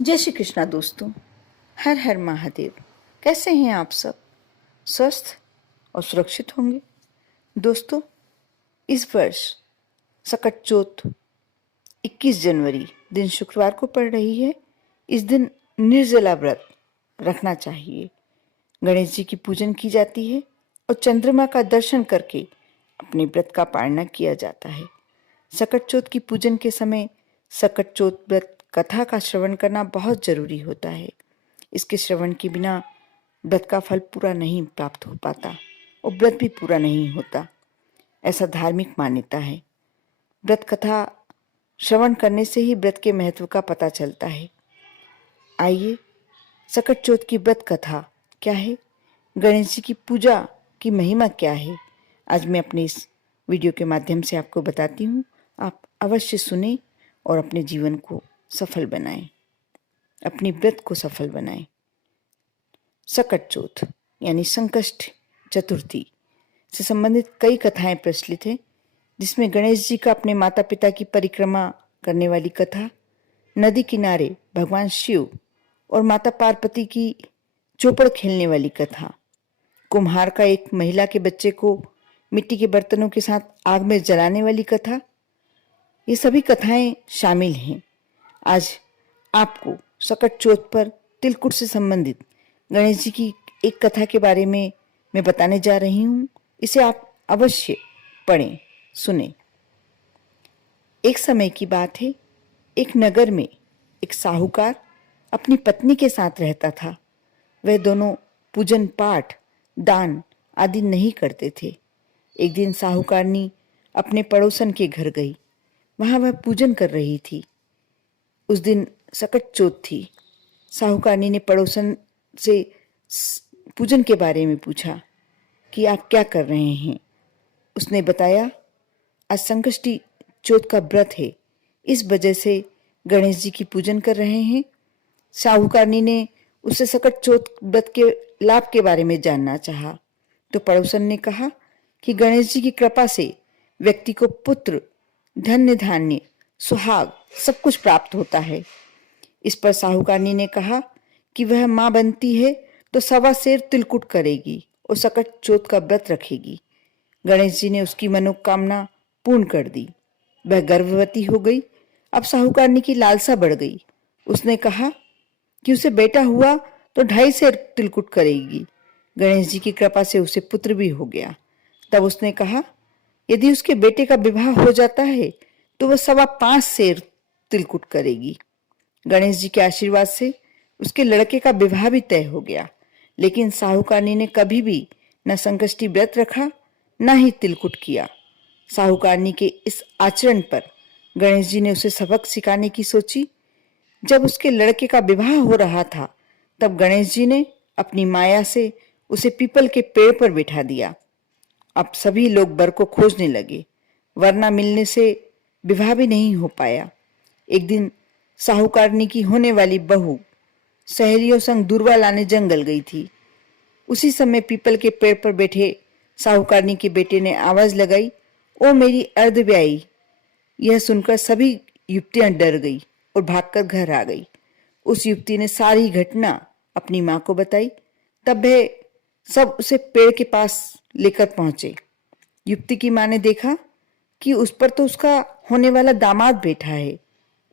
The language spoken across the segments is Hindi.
जय श्री कृष्णा दोस्तों। हर हर महादेव। कैसे हैं आप सब? स्वस्थ और सुरक्षित होंगे। दोस्तों, इस वर्ष सकट चौथ 21 जनवरी दिन शुक्रवार को पड़ रही है। इस दिन निर्जला व्रत रखना चाहिए। गणेश जी की पूजन की जाती है और चंद्रमा का दर्शन करके अपने व्रत का पालना किया जाता है। सकट चौथ की पूजन के समय सकट चौथ व्रत कथा का श्रवण करना बहुत जरूरी होता है। इसके श्रवण के बिना व्रत का फल पूरा नहीं प्राप्त हो पाता और व्रत भी पूरा नहीं होता, ऐसा धार्मिक मान्यता है। व्रत कथा श्रवण करने से ही व्रत के महत्व का पता चलता है। आइए, सकट चौथ की व्रत कथा क्या है, गणेश जी की पूजा की महिमा क्या है, आज मैं अपने इस वीडियो के माध्यम से आपको बताती हूँ। आप अवश्य सुने और अपने जीवन को सफल बनाएं, अपनी व्रत को सफल बनाएं। सकट चौथ यानी संकष्ट चतुर्थी से संबंधित कई कथाएं प्रचलित हैं, जिसमें गणेश जी का अपने माता पिता की परिक्रमा करने वाली कथा, नदी किनारे भगवान शिव और माता पार्वती की चौपड़ खेलने वाली कथा, कुम्हार का एक महिला के बच्चे को मिट्टी के बर्तनों के साथ आग में जलाने वाली कथा, ये सभी कथाएं शामिल हैं। आज आपको सकट चौथ पर तिलकुट से संबंधित गणेश जी की एक कथा के बारे में मैं बताने जा रही हूँ। इसे आप अवश्य पढ़ें, सुने। एक समय की बात है, एक नगर में एक साहूकार अपनी पत्नी के साथ रहता था। वह दोनों पूजन पाठ, दान आदि नहीं करते थे। एक दिन साहूकारनी अपने पड़ोसन के घर गई। वहां वह पूजन कर रही थी। उस दिन सकट चौथ थी। साहूकारनी ने पड़ोसन से पूजन के बारे में पूछा कि आप क्या कर रहे हैं। उसने बताया, आज संकष्टी चौथ का व्रत है, इस वजह से गणेश जी की पूजन कर रहे हैं। साहूकारनी ने उससे सकट चौथ व्रत के लाभ के बारे में जानना चाहा, तो पड़ोसन ने कहा कि गणेश जी की कृपा से व्यक्ति को पुत्र, धन्य धान्य, सुहाग सब कुछ प्राप्त होता है। इस पर साहूकारनी ने कहा कि वह माँ बनती है तो 1.25 सेर तिलकुट करेगी और सकट चौथ का व्रत रखेगी। गणेश जी ने उसकी मनोकामना पूर्ण कर दी। वह गर्भवती हो गई। अब साहूकारनी की लालसा बढ़ गई। उसने कहा कि उसे बेटा हुआ तो 2.5 सेर तिलकुट करेगी। गणेश जी की कृपा से उसे पुत्र भी हो गया। तब उसने कहा, यदि उसके बेटे का विवाह हो जाता है तो वह 5.25 सेर तिलकुट करेगी। गणेश जी के आशीर्वाद से उसके लड़के का विवाह भी तय हो गया। लेकिन साहूकारनी ने कभी भी न संकष्टी व्रत रखा, न ही तिलकुट किया। साहूकारनी के इस आचरण पर गणेश जी ने उसे सबक सिखाने की सोची। जब उसके लड़के का विवाह हो रहा था, तब गणेश जी ने अपनी माया से उसे पीपल के पेड़ पर बिठा दिया। अब सभी लोग वर को खोजने लगे, वरना मिलने से विवाह भी नहीं हो पाया। एक दिन साहूकारनी की होने वाली बहू सहेलियों संग दूर्वा लाने जंगल गई थी। उसी समय पीपल के पेड़ पर बैठे साहूकारनी के बेटे ने आवाज लगाई, ओ मेरी अर्धव्याई। यह सुनकर सभी युवतियां डर गई और भागकर घर आ गई। उस युवती ने सारी घटना अपनी माँ को बताई। तब वह सब उसे पेड़ के पास लेकर पहुंचे। युवती की माँ ने देखा कि उस पर तो उसका होने वाला दामाद बैठा है।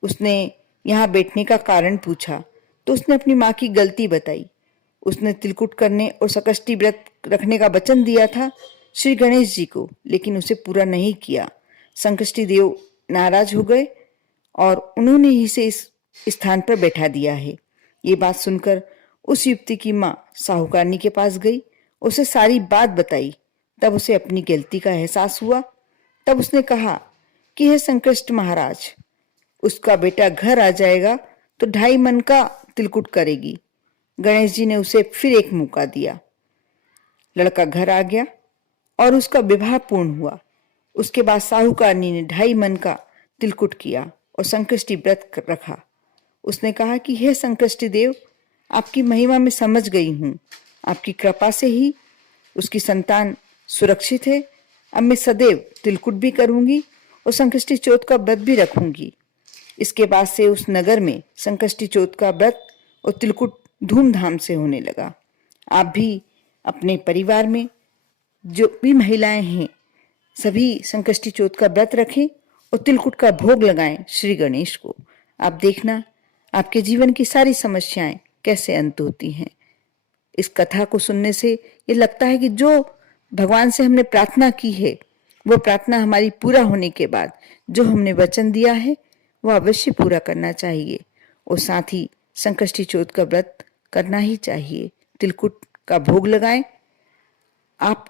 उसने यहाँ बैठने का कारण पूछा तो उसने अपनी माँ की गलती बताई। उसने तिलकुट करने और सकष्टी व्रत रखने का वचन दिया था श्री गणेश जी को, लेकिन उसे पूरा नहीं किया। संकष्टी देव नाराज हो गए और उन्होंने ही से इस स्थान पर बैठा दिया है। ये बात सुनकर उस युवती की माँ साहूकारनी के पास गई, उसे सारी बात बताई। तब उसे अपनी गलती का एहसास हुआ। तब उसने कहा कि हे संकष्ट महाराज, उसका बेटा घर आ जाएगा तो 2.5 मन का तिलकुट करेगी। गणेश जी ने उसे फिर एक मौका दिया। लड़का घर आ गया और उसका विवाह पूर्ण हुआ। उसके बाद साहूकारनी ने 2.5 मन का तिलकुट किया और संकष्टी व्रत रखा। उसने कहा कि हे संकष्टी देव, आपकी महिमा में समझ गई हूँ। आपकी कृपा से ही उसकी संतान सुरक्षित है। अब मैं सदैव तिलकुट भी करूंगी और संकष्टी चौथ का व्रत भी रखूंगी। इसके बाद से उस नगर में संकष्टी चौथ का व्रत और तिलकुट धूमधाम से होने लगा। आप भी अपने परिवार में जो भी महिलाएं हैं सभी संकष्टी चौथ का व्रत रखें और तिलकुट का भोग लगाएं श्री गणेश को। आप देखना आपके जीवन की सारी समस्याएं कैसे अंत होती हैं। इस कथा को सुनने से ये लगता है कि जो भगवान से हमने प्रार्थना की है वो प्रार्थना हमारी पूरा होने के बाद जो हमने वचन दिया है वो अवश्य पूरा करना चाहिए और साथ ही संकष्टी चौथ का व्रत करना ही चाहिए। तिलकुट का भोग लगाएं। आपको